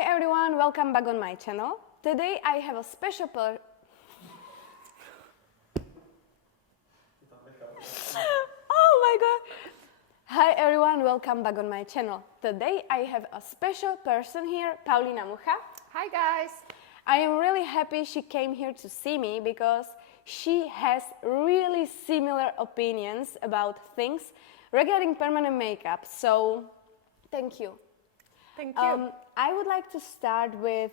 Hi everyone, welcome back on my channel. Today I have a special Oh my god! Hi everyone, welcome back on my channel. Today I have a special person here, Paulina Mucha. Hi guys! I am really happy she came here to see me because she has really similar opinions about things regarding permanent makeup. So, thank you. Thank you. I would like to start with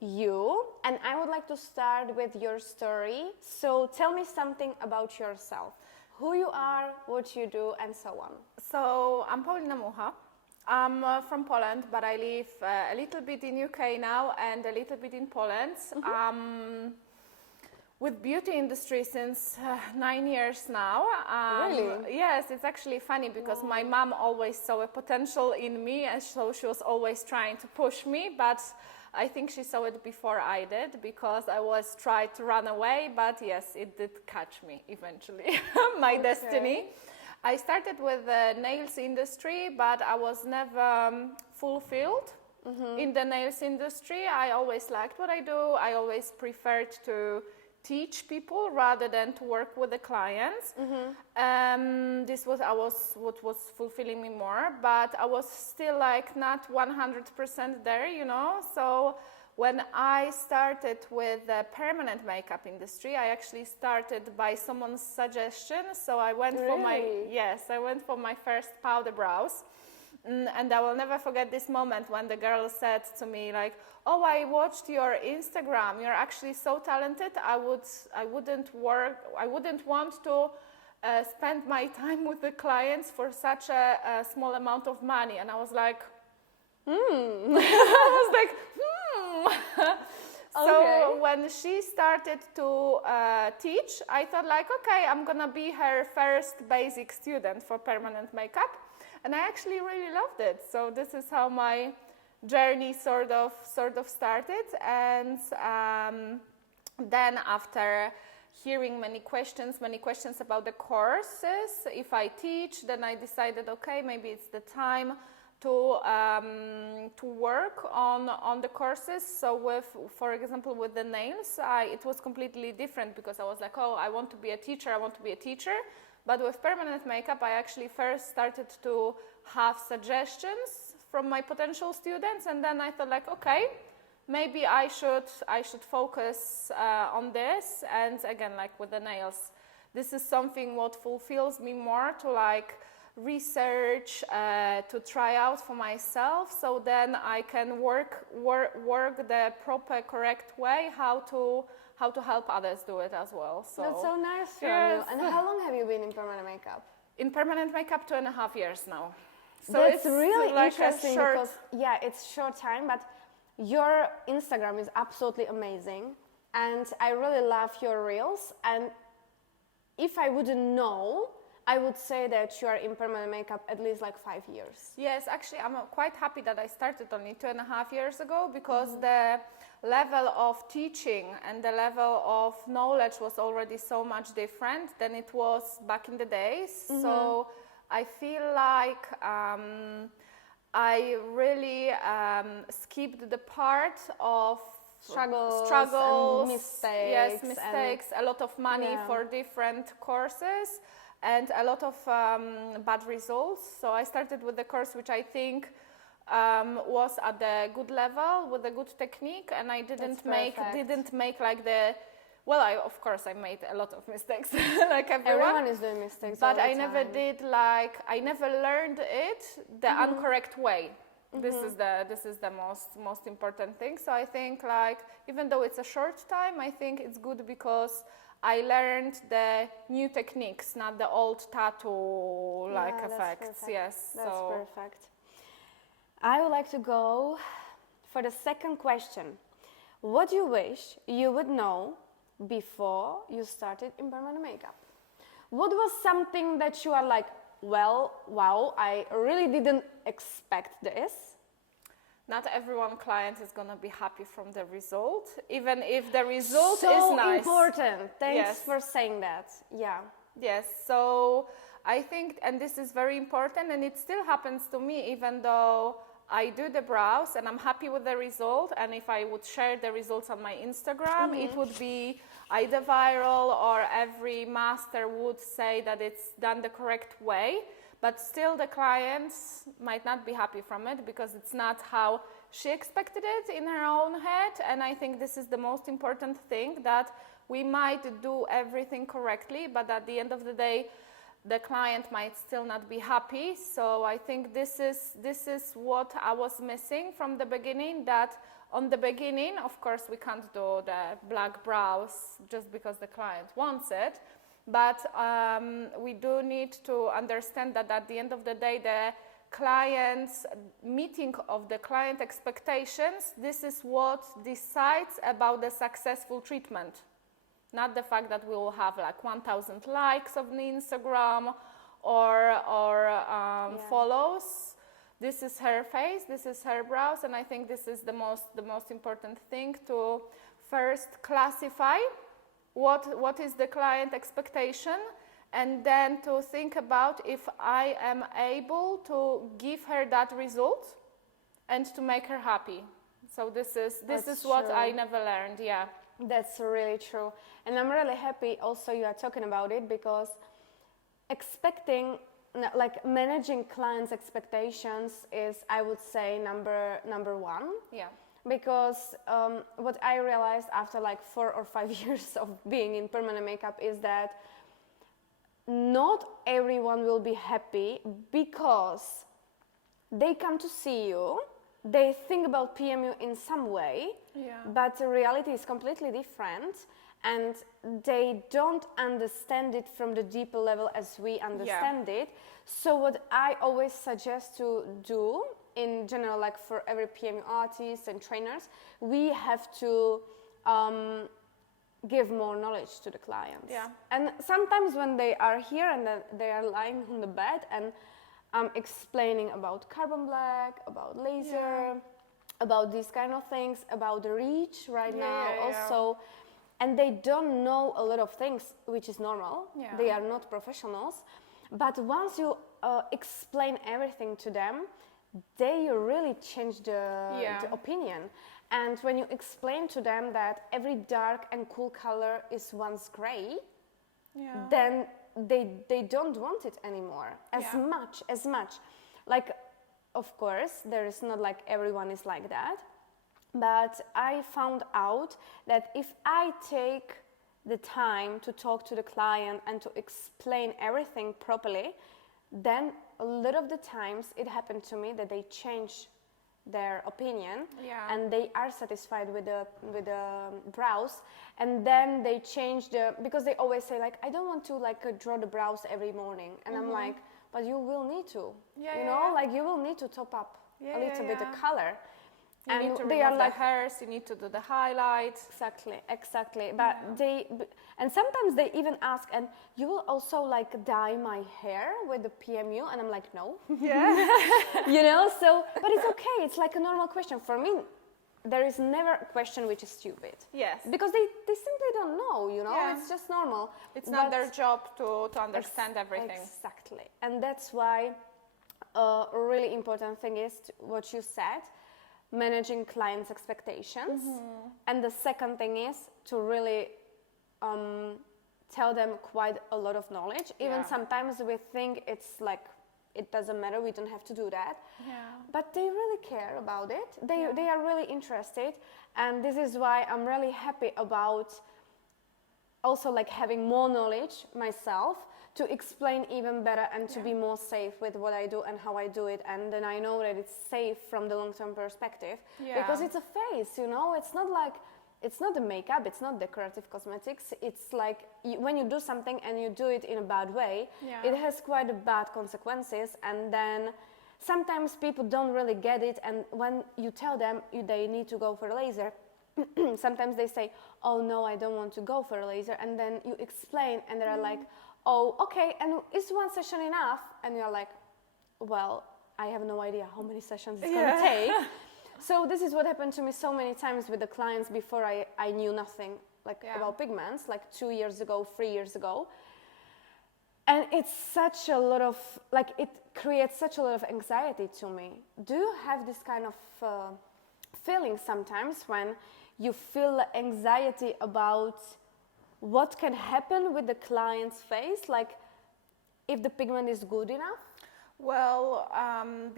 you, and I would like to start with your story. So tell me something about yourself. Who you are, what you do, and so on. So, I'm Paulina Mucha. I'm from Poland, but I live a little bit in UK now and a little bit in Poland. With beauty industry since 9 years now. Really? Yes, it's actually funny because my mom always saw a potential in me, and so she was always trying to push me, but I think she saw it before I did because I was trying to run away, but yes, it did catch me eventually, my destiny. I started with the nails industry, but I was never fulfilled in the nails industry. I always liked what I do. I always preferred to teach people rather than to work with the clients. This was what was fulfilling me more, but I was still like not 100% there, you know. So when I started with the permanent makeup industry, I actually started by someone's suggestion. So I went for my first powder brows. And I will never forget this moment when the girl said to me like, "Oh, I watched your Instagram. You're actually so talented. I wouldn't want to spend my time with the clients for such a small amount of money." And I was like, So when she started to teach, I thought like, okay, I'm gonna be her first basic student for permanent makeup. And I actually really loved it. So this is how my journey sort of started. And then after hearing many questions about the courses, if I teach, then I decided, okay, maybe it's the time to work on the courses. So for example, with the nails, it was completely different because I was like, oh, I want to be a teacher. But with permanent makeup, I actually first started to have suggestions from my potential students, and then I thought like, okay, maybe I should focus on this. And again, like with the nails, this is something what fulfills me more to like research, to try out for myself, so then I can work the proper, correct way how to help others do it as well. So that's so nice from you. And how long have you been in permanent makeup? In permanent makeup, 2.5 years now. So that's really like interesting because it's short time, but your Instagram is absolutely amazing, and I really love your reels. And if I wouldn't know, I would say that you are in permanent makeup at least like 5 years. Yes, actually, I'm quite happy that I started only 2.5 years ago because the level of teaching and the level of knowledge was already so much different than it was back in the days. So I feel like I really skipped the part of struggles and mistakes. Yes, mistakes, a lot of money for different courses, and a lot of bad results. So I started with the course which I think was at the good level with a good technique, and I didn't make like the of course I made a lot of mistakes like everyone is doing mistakes, but I never learned it the incorrect way. This is the most important thing. So I think like even though it's a short time, I think it's good because I learned the new techniques, not the old tattoo effects. Yes, that's perfect. I would like to go for the second question. What do you wish you would know before you started in permanent makeup? What was something that you are like, well, wow, I really didn't expect this? Not everyone client is gonna be happy from the result, even if the result is nice. So important. Thanks for saying that. Yeah. Yes. So I think, and this is very important, and it still happens to me, even though I do the brows and I'm happy with the result, and if I would share the results on my Instagram, it would be either viral or every master would say that it's done the correct way, but still the clients might not be happy from it because it's not how she expected it in her own head. And I think this is the most important thing, that we might do everything correctly, but at the end of the day, the client might still not be happy. So I think this is what I was missing from the beginning, that on the beginning, of course, we can't do the black brows just because the client wants it, but we do need to understand that at the end of the day, the client's meeting of the client expectations, this is what decides about the successful treatment. Not the fact that we will have like 1,000 likes on Instagram or follows. This is her face, this is her brows, and I think this is the most important thing, to first classify what is the client expectation, and then to think about if I am able to give her that result and to make her happy. So this is what I never learned. Yeah. That's really true. And I'm really happy also you are talking about it, because managing clients' expectations is, I would say, number one. Yeah. Because what I realized after like 4 or 5 years of being in permanent makeup is that not everyone will be happy because they come to see you, they think about PMU in some way, but the reality is completely different, and they don't understand it from the deeper level as we understand it. So what I always suggest to do in general, like for every PMU artist and trainers, we have to give more knowledge to the clients. Yeah. And sometimes when they are here and they are lying on the bed and I'm explaining about carbon black, about laser, about these kind of things, about the reach now also. And they don't know a lot of things, which is normal. Yeah. They are not professionals. But once you explain everything to them, they really change the opinion. And when you explain to them that every dark and cool color is once gray, then they don't want it anymore as much. Like, of course, there is not like everyone is like that. But I found out that if I take the time to talk to the client and to explain everything properly, then a lot of the times it happened to me that they change their opinion and they are satisfied with the brows, and then they change because they always say like, I don't want to like draw the brows every morning, and I'm like, but you will need to, like you will need to top up a little bit of color. You need to remove the hairs, you need to do the highlights. Exactly. But and sometimes they even ask, and you will also like dye my hair with the PMU? And I'm like, no. Yeah. So, but it's okay. It's like a normal question. For me, there is never a question which is stupid. Yes. Because they simply don't know, Yeah. It's just normal. It's not their job to understand everything. Exactly. And that's why a really important thing is what you said, managing clients' expectations. And the second thing is to really tell them quite a lot of knowledge. Even sometimes we think it's like, it doesn't matter, we don't have to do that. But they really care about it. They are really interested. And this is why I'm really happy about also like having more knowledge myself to explain even better and to be more safe with what I do and how I do it. And then I know that it's safe from the long-term perspective because it's a face, it's not like, it's not the makeup, it's not decorative cosmetics. It's like when you do something and you do it in a bad way, it has quite a bad consequences. And then sometimes people don't really get it. And when you tell them they need to go for a laser, sometimes they say, oh no, I don't want to go for a laser. And then you explain and they're like, oh, okay, and is one session enough? And you're like, well, I have no idea how many sessions it's going to take. So this is what happened to me so many times with the clients before I knew nothing about pigments, like 2 years ago, 3 years ago. And it's such a lot of, like, it creates such a lot of anxiety to me. Do you have this kind of feeling sometimes when you feel anxiety about what can happen with the client's face? Like, if the pigment is good enough? Well,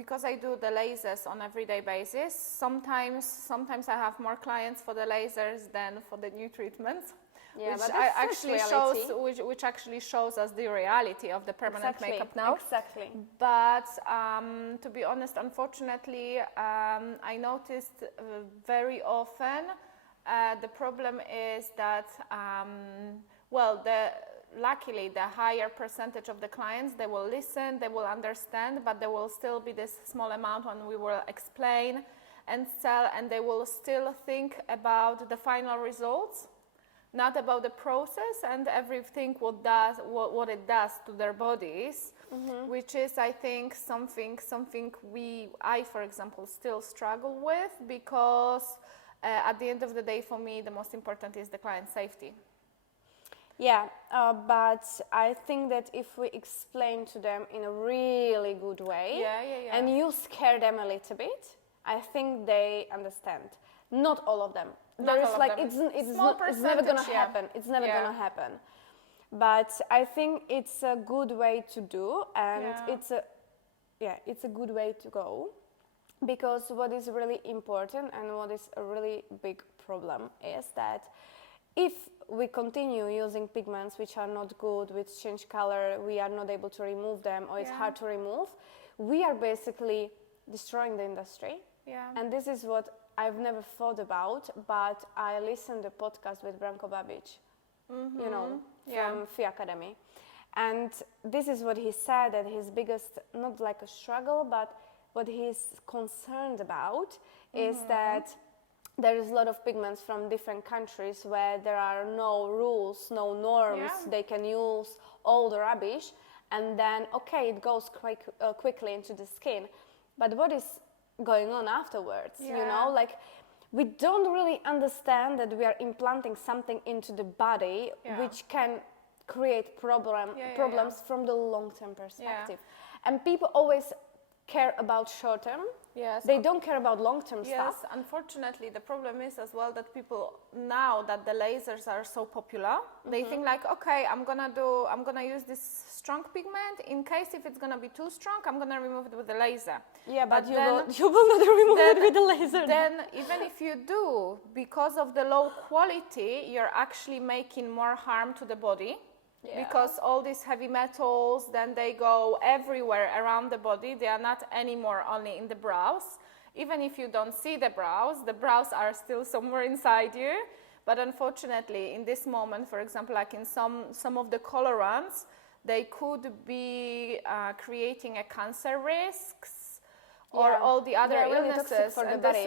because I do the lasers on everyday basis, sometimes I have more clients for the lasers than for the new treatments. Yeah, which but that's actually shows, which actually shows us the reality of the permanent makeup now. Exactly. But to be honest, unfortunately, I noticed very often the problem is that, luckily, the higher percentage of the clients, they will listen, they will understand, but there will still be this small amount when we will explain and sell, and they will still think about the final results, not about the process and everything what it does to their bodies, which is, I think, something I, for example, still struggle with, because at the end of the day, for me, the most important is the client safety. Yeah, but I think that if we explain to them in a really good way, and you scare them a little bit, I think they understand. Not all of them. It's never gonna happen. It's never gonna happen. But I think it's a good way to do, and it's a good way to go, because what is really important and what is a really big problem is that if we continue using pigments which are not good, which change color, we are not able to remove them, or it's hard to remove, we are basically destroying the industry. Yeah. And this is what I've never thought about, but I listened to the podcast with Branko Babic, you know, from Phi Academy. And this is what he said, that his biggest, not like a struggle, but what he's concerned about is that there is a lot of pigments from different countries where there are no rules, no norms. They can use all the rubbish, and then, okay, it goes quickly into the skin. But what is going on afterwards, you know? Like, we don't really understand that we are implanting something into the body which can create problems from the long-term perspective. And people always care about short-term. Yes. They don't care about long-term stuff. Yes, unfortunately, the problem is as well that people, now that the lasers are so popular, they think like, okay, I'm gonna use this strong pigment. In case if it's gonna be too strong, I'm gonna remove it with the laser. Yeah, but you will not remove it with the laser. Then even if you do, because of the low quality, you're actually making more harm to the body. Yeah. Because all these heavy metals, then they go everywhere around the body. They are not anymore only in the brows. Even if you don't see the brows are still somewhere inside you. But unfortunately, in this moment, for example, like in some of the colorants, they could be creating a cancer risks or all the other illnesses. Really for the body.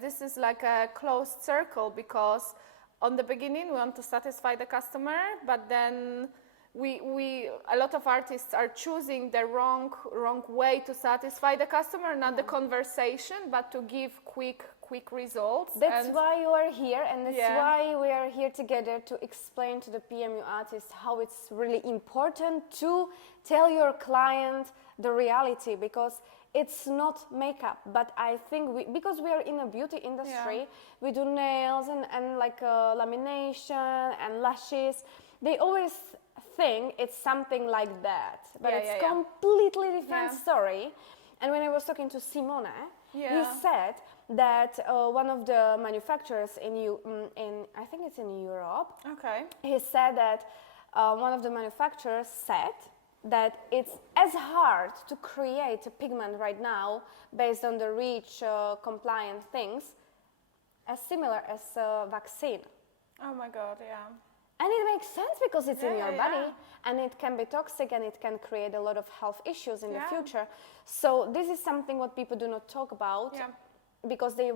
This is like a closed circle, because on the beginning, we want to satisfy the customer, but then a lot of artists are choosing the wrong way to satisfy the customer, not the conversation, but to give quick results. That's why you are here, and that's why we are here together to explain to the PMU artists how it's really important to tell your client the reality, because it's not makeup, but I think because we are in a beauty industry, we do nails and like lamination and lashes. They always think it's something like that, but it's completely different story. And when I was talking to Simone, he said that one of the manufacturers in I think it's in Europe. Okay. He said that one of the manufacturers said that it's as hard to create a pigment right now based on the REACH compliant things as similar as a vaccine. Oh my God, yeah. And it makes sense because it's in your body and it can be toxic and it can create a lot of health issues in the future. So this is something what people do not talk about because they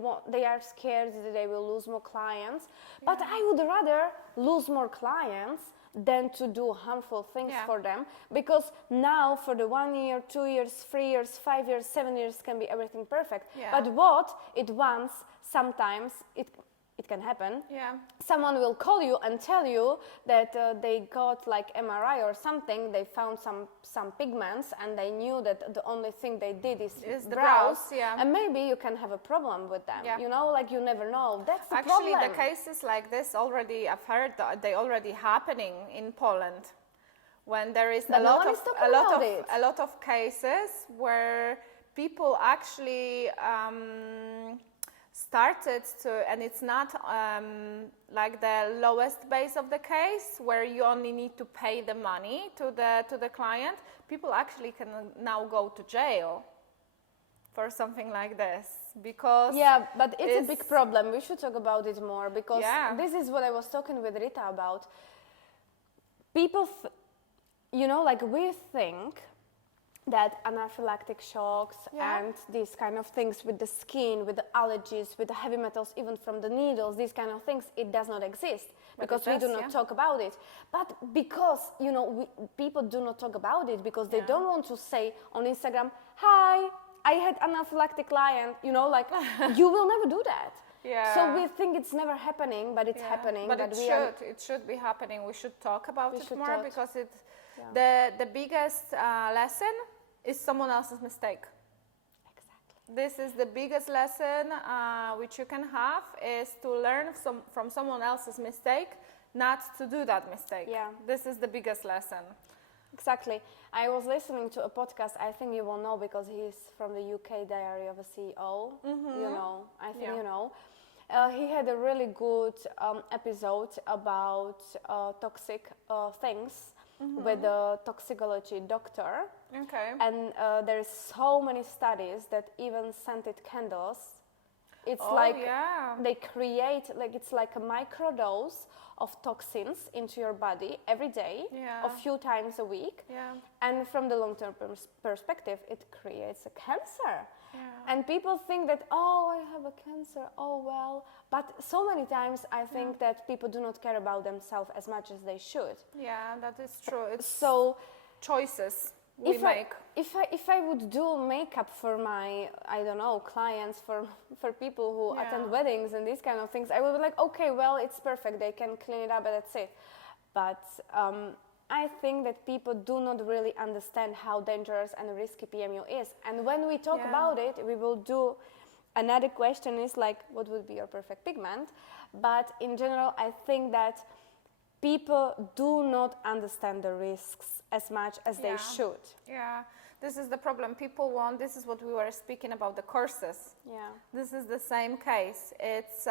are scared that they will lose more clients. But I would rather lose more clients than to do harmful things for them, because now for the 1 year, 2 years, 3 years, 5 years, 7 years can be everything perfect. But what it wants, sometimes it can happen. Yeah. Someone will call you and tell you that they got like MRI or something, they found some pigments and they knew that the only thing they did is the browse. yeah. And maybe you can have a problem with them. Yeah. You know, like you never know. That's the Actually, problem. the cases like this already, I've heard that they already happening in Poland, when there is But a no lot one of is talking about it. a lot of cases where people actually started to, and it's not like the lowest base of the case where you only need to pay the money to the client. People actually can now go to jail for something like this, because yeah, but it's a big problem. We should talk about it more, because Yeah. this is what I was talking with Rita about. People, you know, like we think that anaphylactic shocks Yeah. and these kind of things with the skin, with the allergies, with the heavy metals, even from the needles, these kind of things, it does not exist, because we do not talk about it. But because, you know, people do not talk about it because they don't want to say on Instagram, hi, I had anaphylactic client, you know, like you will never do that. Yeah. So we think it's never happening, but it's happening. But it we should. It should be happening. We should talk about We it should more, talk. because the biggest lesson is someone else's mistake. Exactly. This is the biggest lesson which you can have, is to learn from someone else's mistake, not to do that mistake. Yeah. This is the biggest lesson. Exactly. I was listening to a podcast, I think you will know because he's from the UK Diary of a CEO. You know, I think you know. He had a really good episode about toxic things with a toxicology doctor. Okay. And there is so many studies that even scented candles, it's they create, like it's like a microdose of toxins into your body every day, a few times a week. Yeah. And from the long-term perspective, it creates a cancer. Yeah. And people think that, oh, I have a cancer, oh well. But so many times I think that people do not care about themselves as much as they should. Yeah, that is true. It's So choices we make. If I would do makeup for my, I don't know, clients, for people who attend weddings and these kind of things, I would be like, okay, well, it's perfect. They can clean it up and that's it. But I think that people do not really understand how dangerous and risky PMU is. And when we talk about it, we will do another question is like, what would be your perfect pigment? But in general, I think that people do not understand the risks as much as they should. Yeah, this is the problem. People want, this is what we were speaking about, the courses. Yeah. This is the same case. It's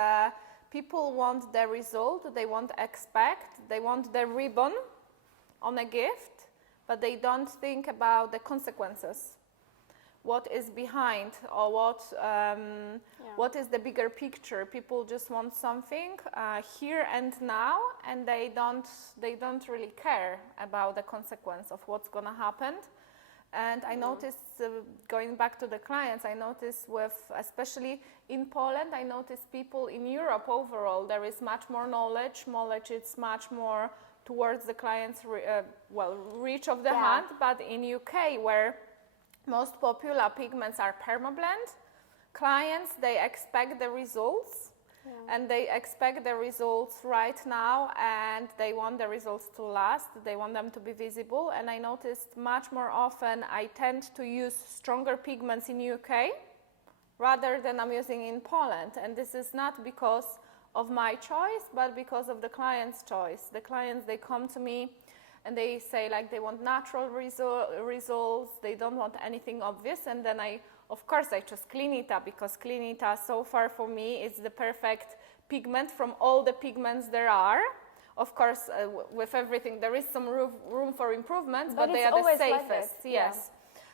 people want the result, they want they want the ribbon on a gift, but they don't think about the consequences. What is behind, or what is the bigger picture? People just want something here and now, and they don't really care about the consequence of what's gonna happen. And I noticed, going back to the clients, I noticed especially in Poland, I noticed people in Europe overall, there is much more knowledge. Knowledge is much more towards the client's reach of the hand, but in UK, where most popular pigments are permablend, clients, they expect the results, and they expect the results right now, and they want the results to last, they want them to be visible. And I noticed much more often I tend to use stronger pigments in UK rather than I'm using in Poland. And this is not because of my choice, but because of the client's choice. The clients, they come to me and they say like they want natural results, they don't want anything obvious, and then of course I just Clinita, because Clinita so far for me is the perfect pigment from all the pigments there are. Of course, with everything there is some room for improvements, but they are the safest. Like yes,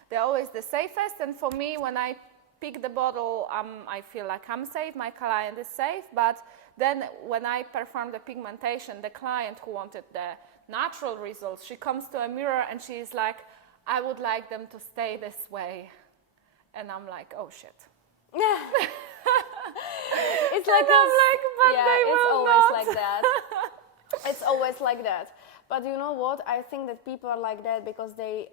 they're always the safest, and for me, when I pick the bottle, I feel like I'm safe, my client is safe. But then when I perform the pigmentation, the client who wanted the natural results, she comes to a mirror and she's like, I would like them to stay this way. And I'm like, oh shit. It's like it's always like that. It's always like that. But you know what? I think that people are like that because they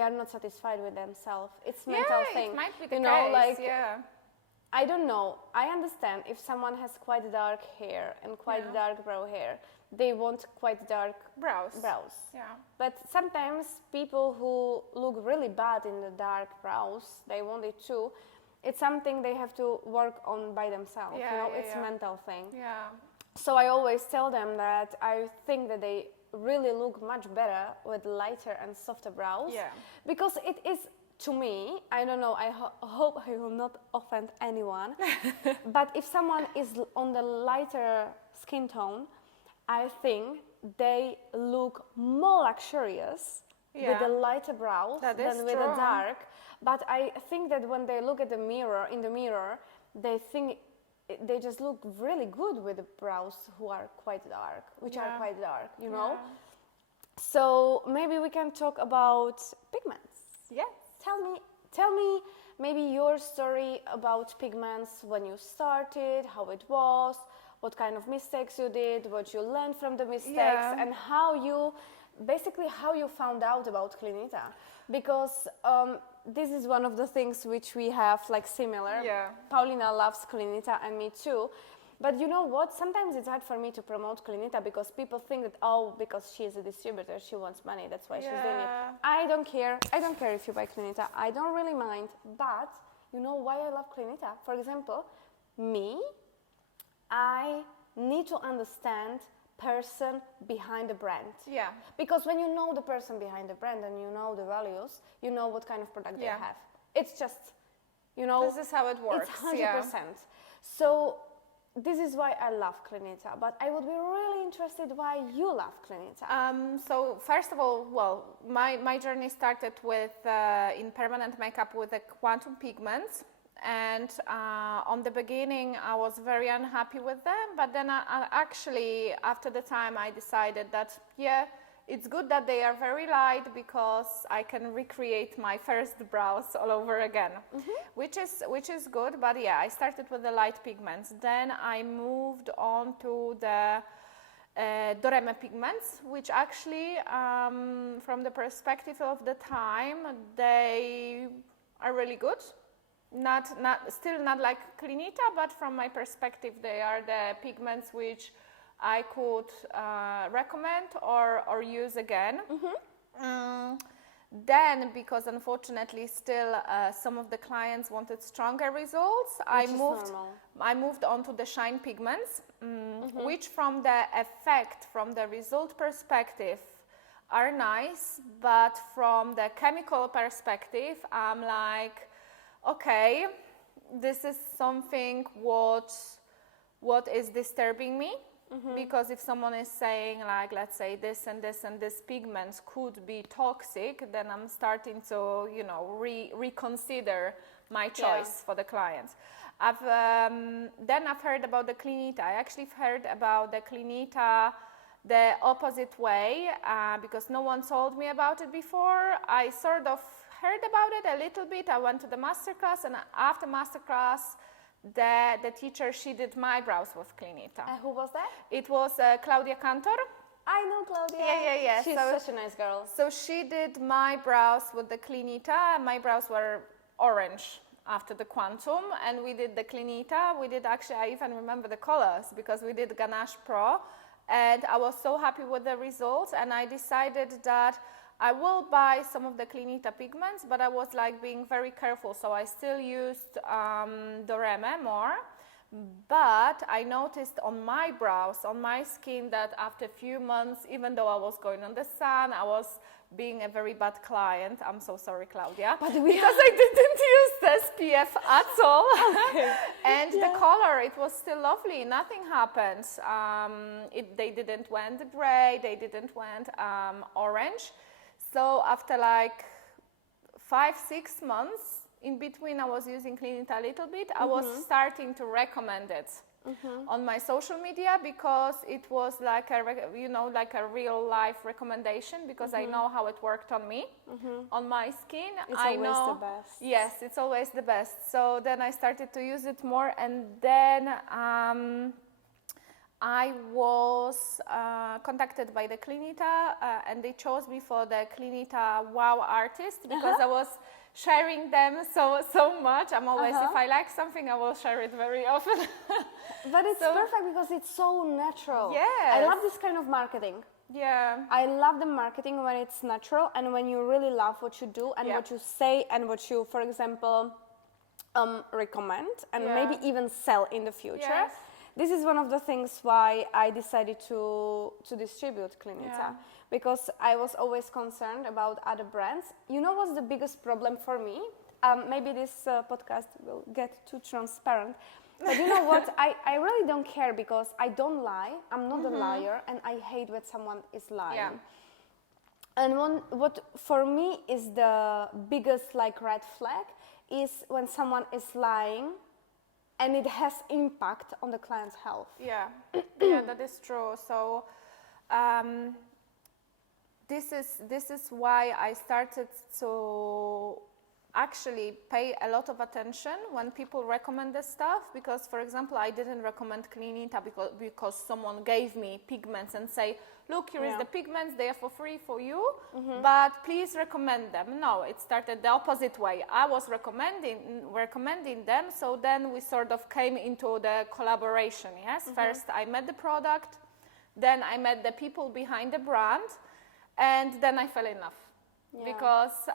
are not satisfied with themselves. It's mental thing. It might be the you know, case, like I don't know. I understand if someone has quite dark hair and quite Yeah. dark brown hair, they want quite dark Brows. brows. Yeah. But sometimes people who look really bad in the dark brows, they want it too. It's something they have to work on by themselves. Yeah, you know, yeah, it's a yeah. mental thing. Yeah. So I always tell them that I think that they really look much better with lighter and softer brows. Yeah. Because it is, to me, I don't know, I hope I will not offend anyone, but if someone is on the lighter skin tone, I think they look more luxurious with the lighter brows That than is with the true. dark. But I think that when they look at the mirror, in the mirror, they think they just look really good with the brows who are quite dark, which are Yeah. quite dark, you know? Yeah. So maybe we can talk about pigments. Yes. Tell me maybe your story about pigments when you started, how it was, what kind of mistakes you did, what you learned from the mistakes, Yeah. and how you found out about Clinita. Because this is one of the things which we have like similar. Yeah. Paulina loves Clinita and me too. But you know what? Sometimes it's hard for me to promote Clinita because people think that, oh, because she is a distributor, she wants money, that's why she's doing it. Yeah. I don't care. I don't care if you buy Clinita. I don't really mind. But you know why I love Clinita? For example, I need to understand person behind the brand. Yeah. Because when you know the person behind the brand and you know the values, you know what kind of product Yeah. they have. It's just, you know, This is how it works. it's 100%. Yeah. So this is why I love Clinita, but I would be really interested why you love Clinita. So first of all, well, my journey started with in permanent makeup with the quantum pigments, and on the beginning I was very unhappy with them, but then I actually after the time I decided that it's good that they are very light because I can recreate my first brows all over again, which is good. But yeah, I started with the light pigments. Then I moved on to the Doreme pigments, which actually, from the perspective of the time, they are really good. Still not like Clinita, but from my perspective, they are the pigments which I could recommend or use again. Then, because unfortunately still some of the clients wanted stronger results, I moved on to the shine pigments, which from the effect, from the result perspective, are nice, but from the chemical perspective, I'm like, okay, this is something what is disturbing me. Because if someone is saying like, let's say this and this and this pigments could be toxic, then I'm starting to, you know, reconsider my choice for the clients. Then I've heard about the Clinita. I actually heard about the Clinita the opposite way because no one told me about it before. I sort of heard about it a little bit. I went to the masterclass, and after masterclass, the teacher, she did my brows with Clinita. Who was that? It was Claudia Cantor. I know Claudia. Yeah. She's So- such a nice girl. So she did my brows with the Clinita. My brows were orange after the quantum, and we did the Clinita. We did actually, I even remember the colors because we did Ganache Pro, and I was so happy with the results, and I decided that I will buy some of the Clinita pigments, but I was like being very careful, so I still used Doreme more. But I noticed on my brows, on my skin, that after a few months, even though I was going on the sun, I was being a very bad client. I'm so sorry, Claudia, because I didn't use the SPF at all. And the color, it was still lovely. Nothing happened. They didn't went gray. They didn't went orange. So after like 5-6 months, in between I was using Clinita a little bit, I was starting to recommend it on my social media because it was like like a real life recommendation because I know how it worked on me, on my skin. It's I always know, the best. Yes, it's always the best. So then I started to use it more, and then I was contacted by the Clinita and they chose me for the Clinita Wow Artist because I was sharing them so much. I'm always, if I like something, I will share it very often. But it's perfect because it's so natural. Yes. I love this kind of marketing. Yeah. I love the marketing when it's natural and when you really love what you do and what you say and what you, for example, recommend and maybe even sell in the future. Yes. This is one of the things why I decided to distribute Klinica, because I was always concerned about other brands. You know what's the biggest problem for me? Maybe this podcast will get too transparent, but you know what? I really don't care because I don't lie. I'm not a liar, and I hate when someone is lying. Yeah. And what for me is the biggest like red flag is when someone is lying and it has impact on the client's health. Yeah, yeah, that is true. So this is why I started to actually pay a lot of attention when people recommend this stuff, because, for example, I didn't recommend Klinica because someone gave me pigments and say, look, here is the pigments, they are for free for you, but please recommend them. No, it started the opposite way. I was recommending them, so then we sort of came into the collaboration, yes? First I met the product, then I met the people behind the brand, and then I fell in love. Yeah. Because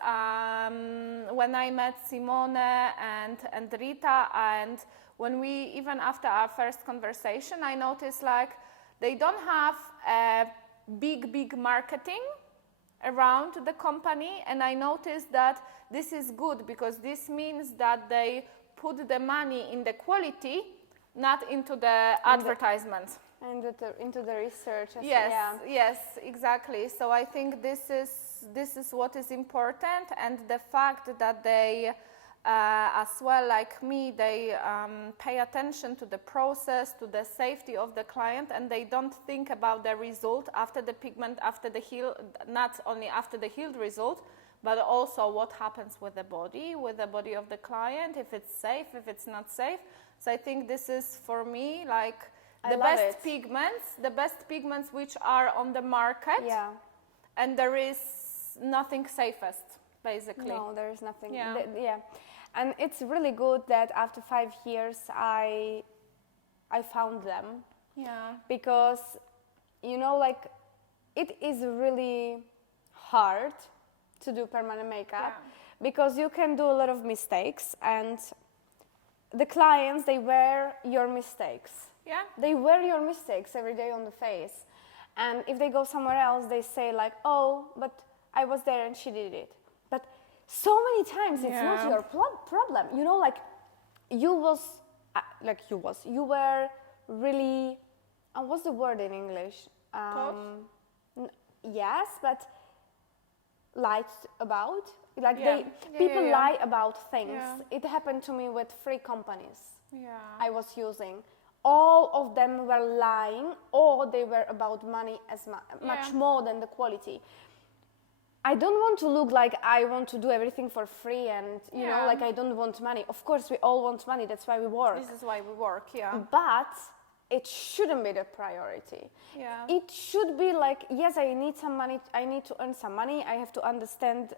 when I met Simone and Rita, and when we, even after our first conversation, I noticed like they don't have a big marketing around the company, and I noticed that this is good because this means that they put the money in the quality, not into the advertisement. And into the research. Yes, yes, exactly. So I think this is what is important, and the fact that they, as well like me, they pay attention to the process, to the safety of the client, and they don't think about the result after the pigment, after the heal, not only after the healed result, but also what happens with the body of the client, if it's safe, if it's not safe. So I think this is for me like the best pigments which are on the market. Yeah. And there is nothing safest, basically. No, there is nothing. Yeah. And it's really good that after 5 years I found them. Yeah. Because, you know, like it is really hard to do permanent makeup because you can do a lot of mistakes, and the clients, they wear your mistakes. Yeah. They wear your mistakes every day on the face. And if they go somewhere else, they say like, oh, but I was there and she did it. But so many times it's not your problem. You know, like you were really, what's the word in English? Yes, but lied about. Like people lie about things. Yeah. It happened to me with 3 companies I was using. All of them were lying, or they were about money as much more than the quality. I don't want to look like I want to do everything for free and, you know, like I don't want money. Of course, we all want money. That's why we work. This is why we work, But it shouldn't be the priority. Yeah. It should be like, yes, I need some money. I need to earn some money. I have to understand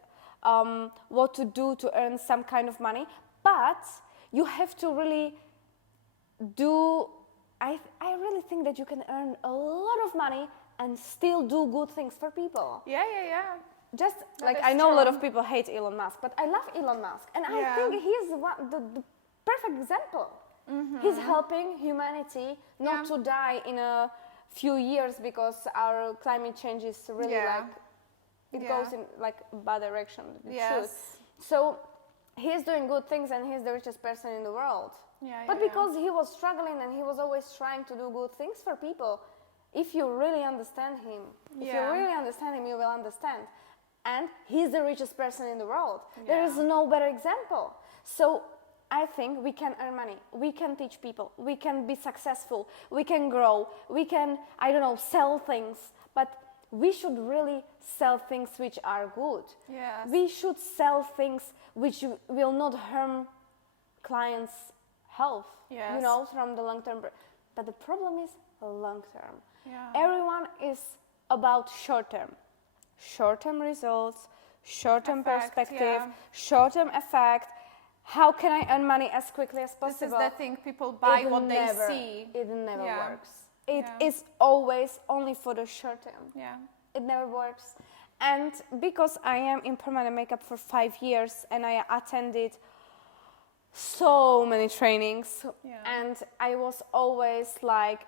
what to do to earn some kind of money. But you have to really do, I really think that you can earn a lot of money and still do good things for people. Yeah. Just that like, is I know true. a lot of people hate Elon Musk, but I love Elon Musk. And I think he's the perfect example. Mm-hmm. He's helping humanity not to die in a few years because our climate change is really like, it goes in like a bad direction. Yes. So he's doing good things and he's the richest person in the world. But because he was struggling and he was always trying to do good things for people, if you really understand him, you will understand. And he's the richest person in the world. There is no better example. So I think we can earn money. We can teach people. We can be successful. We can grow. We can, sell things. But we should really sell things which are good. Yes. We should sell things which will not harm clients' health, from the long term. But the problem is long term. Yeah. Everyone is about short term results, short-term Effect, perspective, yeah. short-term effect. How can I earn money as quickly as This is possible? the thing, people buy It what they never- see. It never Yeah. works. It Yeah. is always only for the short term. Yeah. It never works. And because I am in permanent makeup for 5 years and I attended so many trainings, Yeah. and I was always like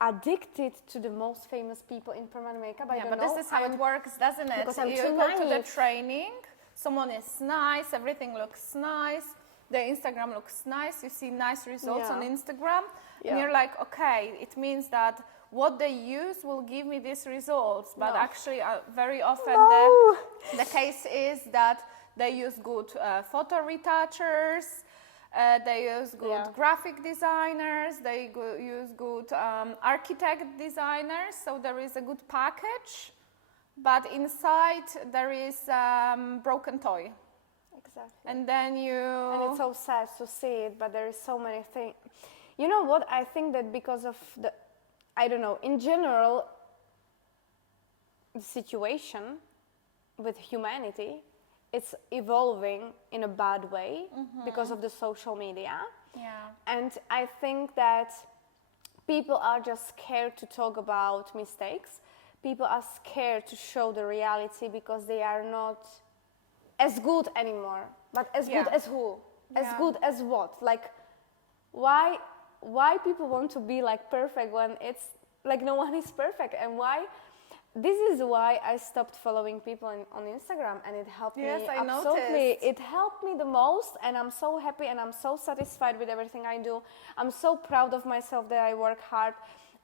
addicted to the most famous people in permanent makeup. I Yeah, don't but know. this is how it works, doesn't it? because I'm You too go to the naive. training, someone is nice, everything looks nice, the Instagram looks nice, you see nice results Yeah. on Instagram, Yeah. and you're like, okay, it means that what they use will give me these results. But No. actually, very often No. the case is that they use good photo retouchers, they use good Yeah. graphic designers, they use good architect designers, so there is a good package, but inside there is broken toy. Exactly. And then And it's so sad to see it, but there is so many things. You know what? I think that because of the, I don't know, in general, the situation with humanity, it's evolving in a bad way because of the social media. Yeah. And I think that people are just scared to talk about mistakes. People are scared to show the reality because they are not as good anymore. But as good Yeah. as who? As Yeah. good as what? Like, why people want to be like perfect when it's like no one is perfect? And why? This is why I stopped following people on Instagram, and it helped Yes, me I absolutely. noticed. It helped me the most, and I'm so happy and I'm so satisfied with everything I do. I'm so proud of myself that I work hard,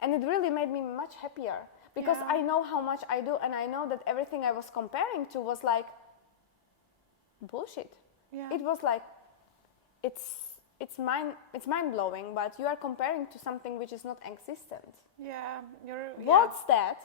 and it really made me much happier because Yeah. I know how much I do, and I know that everything I was comparing to was like bullshit. Yeah. It was like it's mind blowing, but you are comparing to something which is not existent. Yeah, What's that?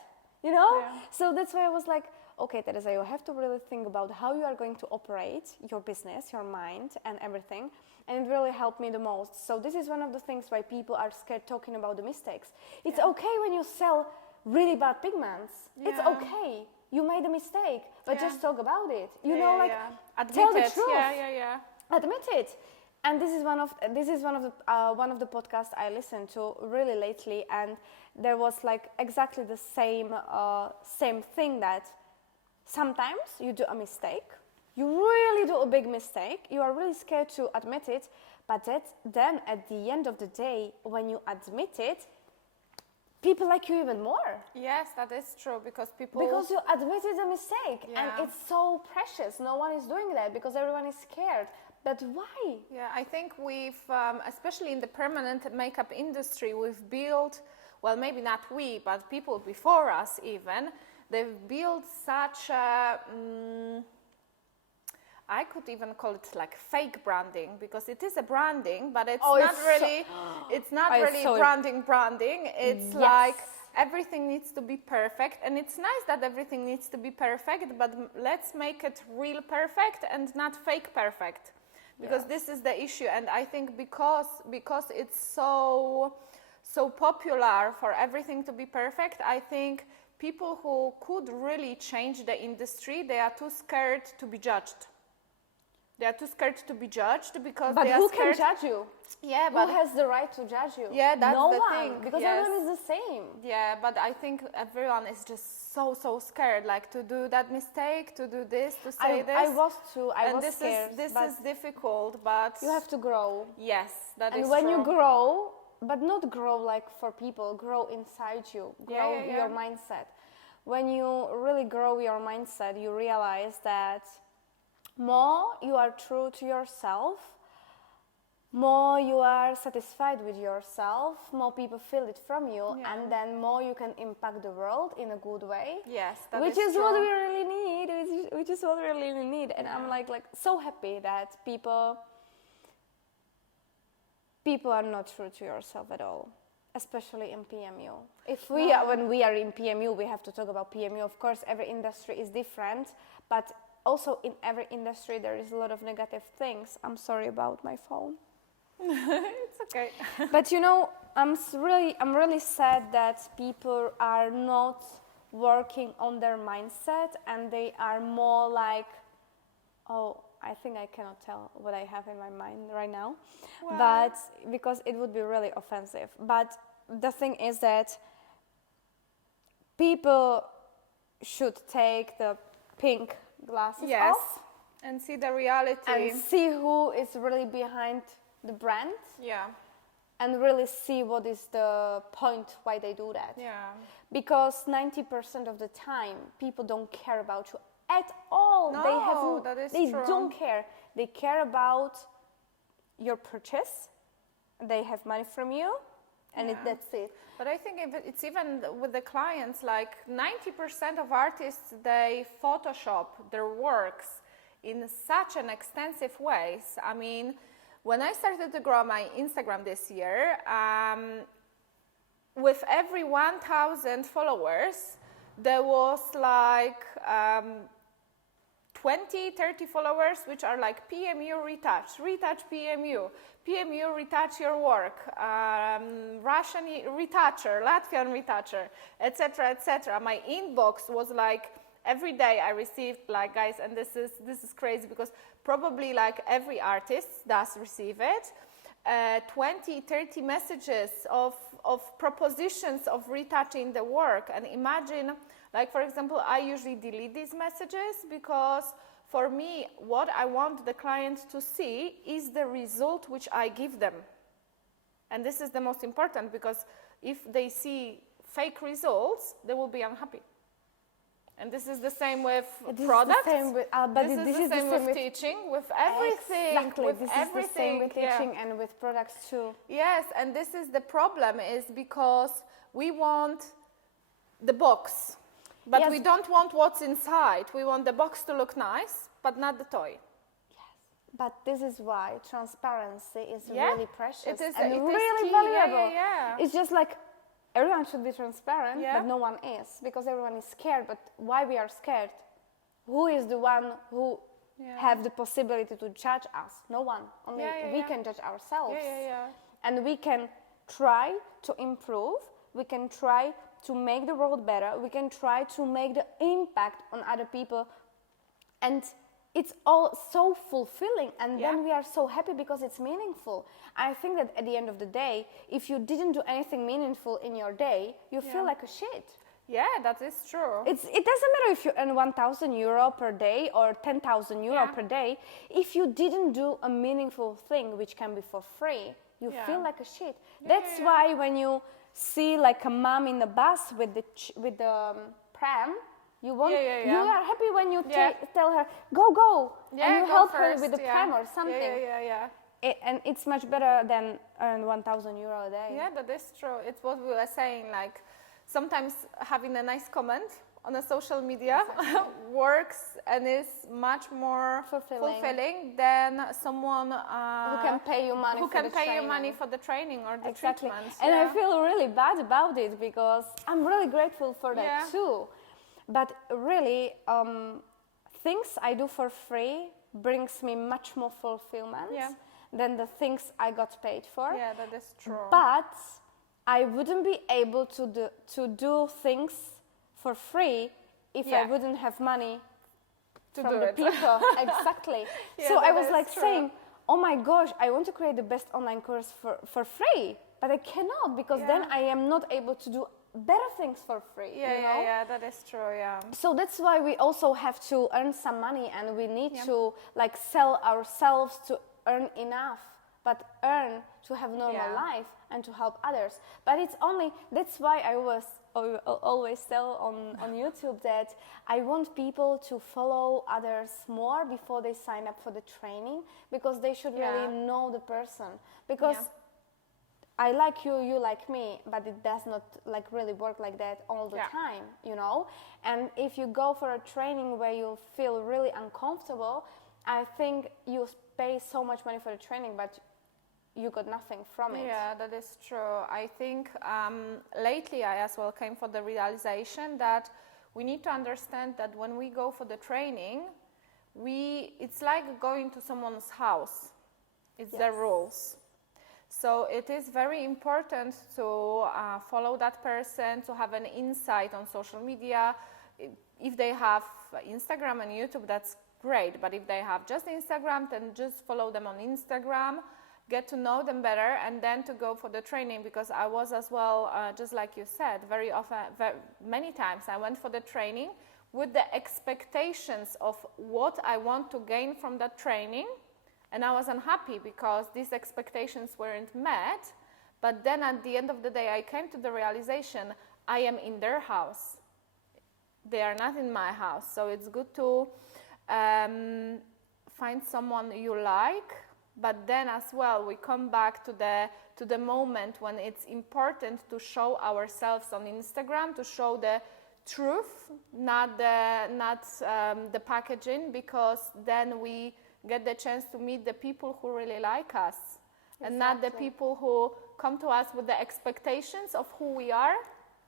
You know? Yeah. So that's why I was like, okay, Teresa, you have to really think about how you are going to operate your business, your mind, and everything. And it really helped me the most. So this is one of the things why people are scared talking about the mistakes. It's Yeah. okay when you sell really bad pigments. It's Yeah. okay. You made a mistake, but Yeah. just talk about it. You Yeah, know, yeah, like yeah. Admit tell the it. truth. Yeah. Admit it. And this is one of the podcasts I listened to really lately, and there was like exactly the same thing, that sometimes you do a mistake, you really do a big mistake, you are really scared to admit it, but then at the end of the day, when you admit it, people like you even more. Yes, that is true, because people... Because you admitted a mistake, Yeah. and it's so precious. No one is doing that because everyone is scared. But why? Yeah, I think we've, especially in the permanent makeup industry, we've built, well, maybe not we, but people before us even, they've built such a, I could even call it like fake branding, because it is a branding, but it's not really, it's not really branding. It's like everything needs to be perfect, and it's nice that everything needs to be perfect, but let's make it real perfect and not fake perfect. Because this is the issue, and I think because it's so popular for everything to be perfect, I think people who could really change the industry, they are too scared to be judged. They are too scared to be judged because But they are who scared. can judge you? Yeah, but who has the right to judge you? Yeah, that's no the one, thing, because yes. everyone is the same. Yeah, but I think everyone is just so scared, like to do that mistake, to do this, to say this. I was too. I was this scared. This but is difficult, but you have to grow. Yes, that is And true. when you grow, but not grow like for people, grow inside you, grow Yeah. your mindset. When you really grow your mindset, you realize that more you are true to yourself, more you are satisfied with yourself, more people feel it from you, Yeah. and then more you can impact the world in a good way. Yes, that which is is what true. we really need. Which is what we really need. And I'm like so happy that people are not true to yourself at all, especially in PMU. When we are in PMU, we have to talk about PMU. Of course, every industry is different, but also in every industry there is a lot of negative things. I'm sorry about my phone. It's okay. But you know, I'm really sad that people are not working on their mindset, and they are more like, oh, I think I cannot tell what I have in my mind right now, but because it would be really offensive. But the thing is that people should take the pink glasses off and see the reality and see who is really behind the brand. Yeah. And really see what is the point why they do that. Yeah. Because 90% of the time, people don't care about you at all. No, that is they true. don't care. They care about your purchase. They have money from you, and that's it. But I think it's even with the clients, like 90% of artists, they Photoshop their works in such an extensive ways. I mean, when I started to grow my Instagram this year, with every 1,000 followers, there was like 20, 30 followers, which are like PMU retouch PMU, PMU retouch your work, Russian retoucher, Latvian retoucher, etc., etc. My inbox was like, every day I received like, guys, and this is crazy because probably like every artist does receive it, 20, 30 messages of propositions of retouching the work. And imagine, like for example, I usually delete these messages because for me, what I want the client to see is the result which I give them. And this is the most important, because if they see fake results, they will be unhappy. And this is the same with products. This is the same with teaching, with everything. Exactly. With this everything. is the same with teaching and with products too. Yes, and this is the problem, is because we want the box, but we don't want what's inside. We want the box to look nice, but not the toy. Yes, but this is why transparency is really precious it is really key. valuable. Yeah. It's just like, everyone should be transparent, but no one is, because everyone is scared. But why we are scared? Who is the one who have the possibility to judge us? No one. Only we can judge ourselves. And we can try to improve. We can try to make the world better. We can try to make the impact on other people. And it's all so fulfilling, and then we are so happy because it's meaningful. I think that at the end of the day, if you didn't do anything meaningful in your day, you feel like a shit. Yeah, that is true. It doesn't matter if you earn 1,000 euro per day or 10,000 euro per day. If you didn't do a meaningful thing, which can be for free, you feel like a shit. That's why when you see like a mom in the bus with the pram, you are happy when you tell her, go, and you help her with the pram or something. And it's much better than earn 1,000 euro a day. Yeah, that is true. It's what we were saying, like sometimes having a nice comment on a social media works and is much more fulfilling than someone who can pay you money for the training or the exactly. treatment. And I feel really bad about it, because I'm really grateful for that too. But really, things I do for free brings me much more fulfillment than the things I got paid for. Yeah, that is true. But I wouldn't be able to do things for free if I wouldn't have money from the people. Exactly. So I was like saying, oh my gosh, I want to create the best online course for free, but I cannot, because then I am not able to do better things for free. Yeah, that is true. So that's why we also have to earn some money, and we need to like sell ourselves to earn enough, but earn to have normal life and to help others. But it's only, that's why I always tell on YouTube that I want people to follow others more before they sign up for the training, because they should really know the person. Because I like you, you like me, but it does not like really work like that all the time, you know? And if you go for a training where you feel really uncomfortable, I think you pay so much money for the training, but you got nothing from it. Yeah, that is true. I think lately I as well came for the realization that we need to understand that when we go for the training, it's like going to someone's house. It's the rules. So it is very important to follow that person, to have an insight on social media. If they have Instagram and YouTube, that's great. But if they have just Instagram, then just follow them on Instagram, get to know them better, and then to go for the training. Because I was as well, just like you said, very often, many times I went for the training with the expectations of what I want to gain from that training. And I was unhappy because these expectations weren't met. But then at the end of the day, I came to the realization I am in their house. They are not in my house. So it's good to find someone you like. But then as well, we come back to the moment when it's important to show ourselves on Instagram, to show the truth, not the packaging, because then we get the chance to meet the people who really like us. Exactly. And not the people who come to us with the expectations of who we are.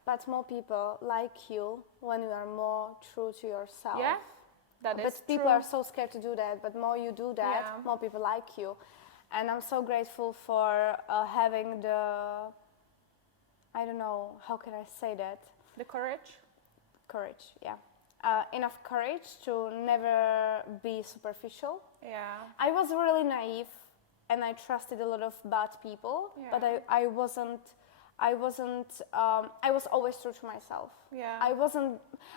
But more people like you when you are more true to yourself. Yeah, that is But people true. are so scared to do that. But more you do that, Yeah. more people like you. And I'm so grateful for having the, I don't know, how can I say that? The courage. Courage, yeah. Enough courage to never be superficial. Yeah. I was really naive and I trusted a lot of bad people, Yeah. but I was always true to myself. Yeah.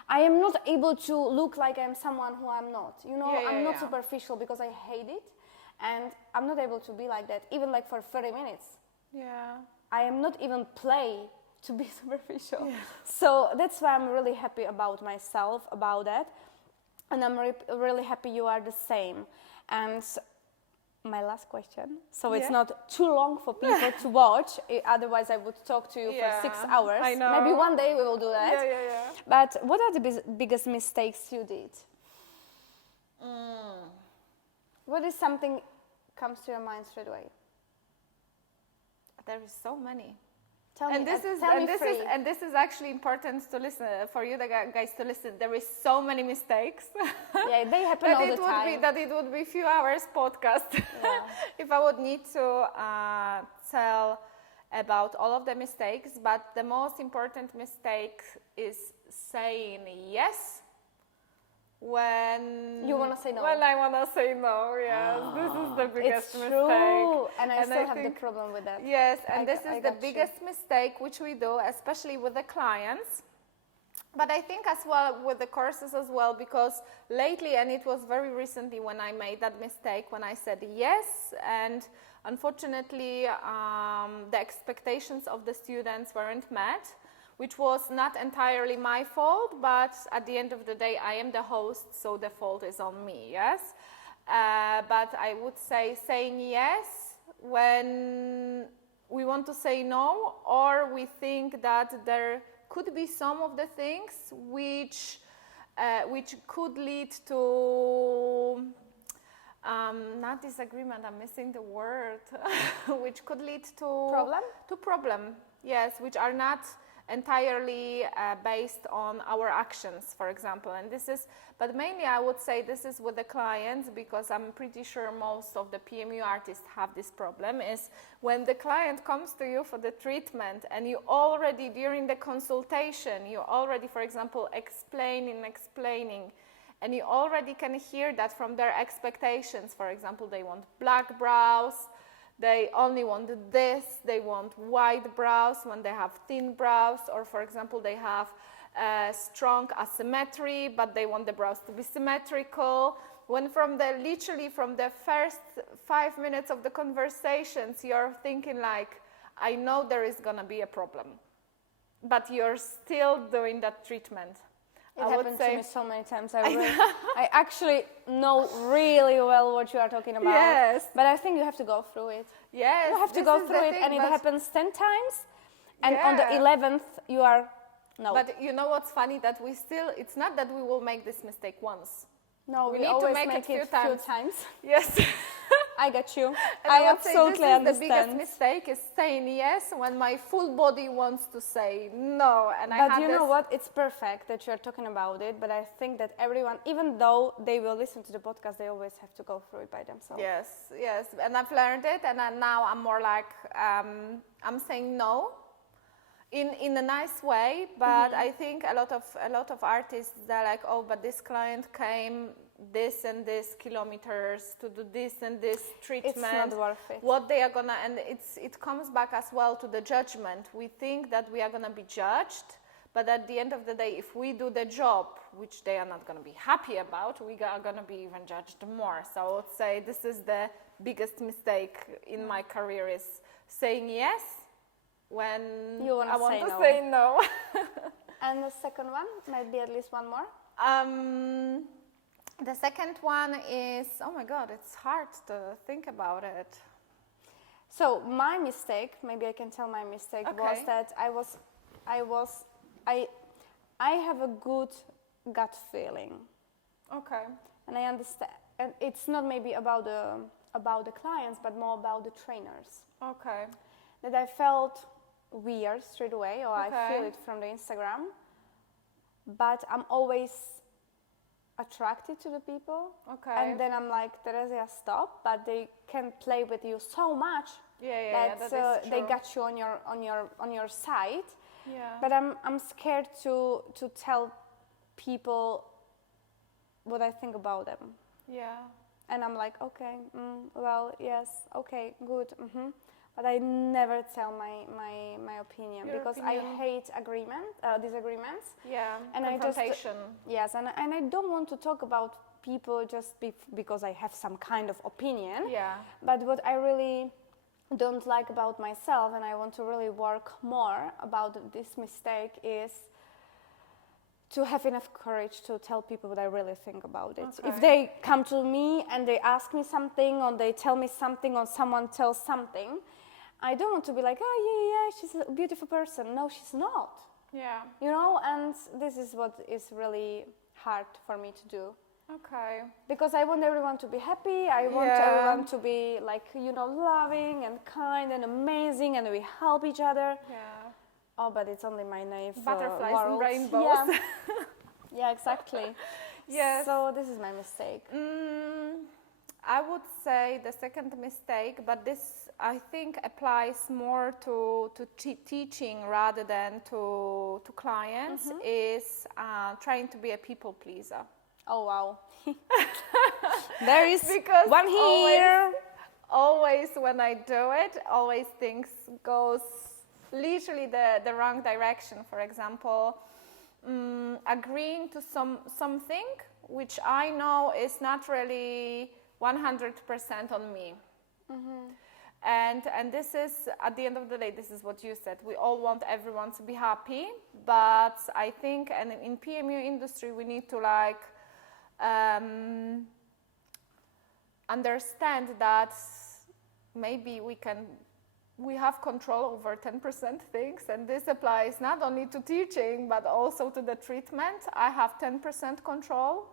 I am not able to look like I'm someone who I'm not. You know, Yeah, I'm not yeah. superficial because I hate it, and I'm not able to be like that, even like for 30 minutes. Yeah. I am not even play to be superficial. Yeah. So that's why I'm really happy about myself, about that. And I'm really happy you are the same. And my last question, so it's not too long for people to watch, otherwise I would talk to you for 6 hours. I know. Maybe one day we will do that. Yeah. But what are the biggest mistakes you did? What is something comes to your mind straight away? There is so many. Tell me three. And this is actually important to listen for you, the guys, to listen. There is so many mistakes. Yeah, they happen all the time. That it would be few hours podcast if I would need to tell about all of the mistakes. But the most important mistake is saying yes when you want to say no. When I want to say no, yes. This is the biggest mistake. True, and I still have the problem with that. Yes, and this is the biggest mistake which we do, especially with the clients. But I think as well with the courses as well, because lately, and it was very recently when I made that mistake, when I said yes, and unfortunately the expectations of the students weren't met, which was not entirely my fault, but at the end of the day, I am the host, so the fault is on me, yes? But I would say saying yes when we want to say no, or we think that there could be some of the things which could lead to not disagreement, I'm missing the word, which could lead to problem, yes, which are not entirely based on our actions, for example. And this is, but mainly I would say this is with the clients, because I'm pretty sure most of the PMU artists have this problem, is when the client comes to you for the treatment and you already, during the consultation, you already, for example, explaining, and you already can hear that from their expectations. For example, they want black brows, they only want this, they want wide brows when they have thin brows, or for example, they have strong asymmetry, but they want the brows to be symmetrical. When literally from the first 5 minutes of the conversations, you're thinking like, I know there is gonna be a problem, but you're still doing that treatment. It happened to me so many times. I actually know really well what you are talking about. Yes. But I think you have to go through it. Yes. You have to go through it, and it happens 10 times. And on the 11th, you are, no. But you know what's funny? That it's not that we will make this mistake once. No, we need always to make it few times. times. Yes. I got you. And I would say absolutely this is understand. the biggest mistake is saying yes when my full body wants to say no. And But you know what? It's perfect that you're talking about it. But I think that everyone, even though they will listen to the podcast, they always have to go through it by themselves. Yes. And I've learned it. And now I'm more like, I'm saying no in a nice way. But I think a lot of artists, they're like, oh, but this client came this and this kilometers to do this and this treatment. It's not worth it. What they are gonna, and it comes back as well to the judgment. We think that we are gonna be judged, but at the end of the day, if we do the job, which they are not gonna be happy about, we are gonna be even judged more. So I would say this is the biggest mistake in my career, is saying yes when You wanna I want say to no. say no. And the second one, might be at least one more. The second one is, oh my God, it's hard to think about it. So my mistake, maybe I can tell my mistake, was Okay. that I have a good gut feeling, Okay. and I understand. And it's not maybe about the clients, but more about the trainers. Okay. That I felt weird straight away, or I Okay. feel it from the Instagram. But I'm always attracted to the people. Okay. And then I'm like, Teresia, stop! But they can play with you so much Yeah, that that is they true. got you on your side. Yeah. But I'm scared to tell people what I think about them. Yeah. And I'm like, okay, well, yes, okay, good. But I never tell my opinion, Your because opinion. I hate disagreements. Yeah. And I just- confrontation. Yes, and I don't want to talk about people just because I have some kind of opinion. Yeah. But what I really don't like about myself, and I want to really work more about this mistake, is to have enough courage to tell people what I really think about it. Okay. If they come to me and they ask me something, or they tell me something, or someone tells something, I don't want to be like, oh yeah, she's a beautiful person. No, she's not. Yeah. You know, and this is what is really hard for me to do. Okay. Because I want everyone to be happy. I want Yeah. everyone to be like, loving and kind and amazing, and we help each other. Yeah. Oh, but it's only my naive Butterflies world. and rainbows. Yeah, yeah, exactly. Yes. So this is my mistake. I would say the second mistake, but this I think applies more to teaching rather than to clients, is trying to be a people pleaser. Oh wow. There is Because one here. Always when I do it, always things goes literally the wrong direction. For example, agreeing to something which I know is not really 100% on me. And this is, at the end of the day, this is what you said. We all want everyone to be happy, but I think, and in PMU industry, we need to understand that maybe we have control over 10% things, and this applies not only to teaching but also to the treatment. I have 10% control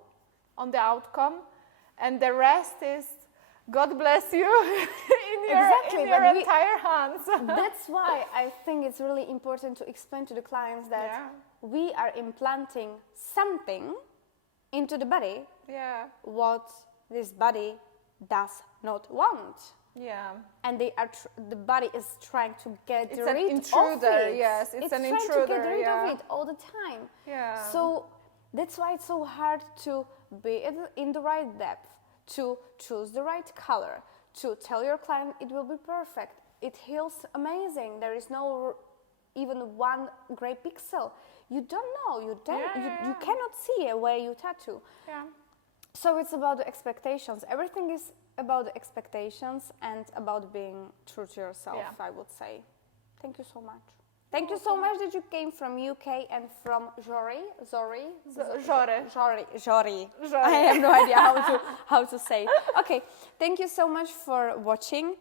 on the outcome, and the rest is God bless you in your entire hands. That's why I think it's really important to explain to the clients that we are implanting something into the body what this body does not want. Yeah. And the body is trying to get It's rid an of intruder, it. yes, it's an trying intruder, to get rid yeah. of it all the time. Yeah. So that's why it's so hard to be in the right depth, to choose the right color, to tell your client it will be perfect. It heals amazing. There is no even one gray pixel. You don't know. You cannot see where you tattoo. Yeah. So it's about the expectations. Everything is about the expectations and about being true to yourself, I would say. Thank you so much. Thank you so much that you came from UK and from Jori. I have no idea how to say it. Okay, thank you so much for watching.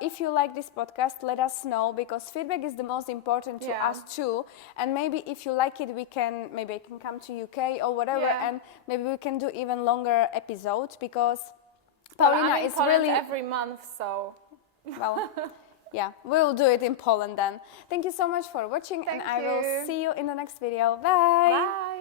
If you like this podcast, let us know, because feedback is the most important to us too. And maybe if you like it, maybe I can come to UK or whatever, and maybe we can do even longer episodes, because Paulina, I'm in it's Poland really every month, so well. Yeah, we'll do it in Poland then. Thank you so much for watching, and Thank I will you. see you in the next video. Bye. bye.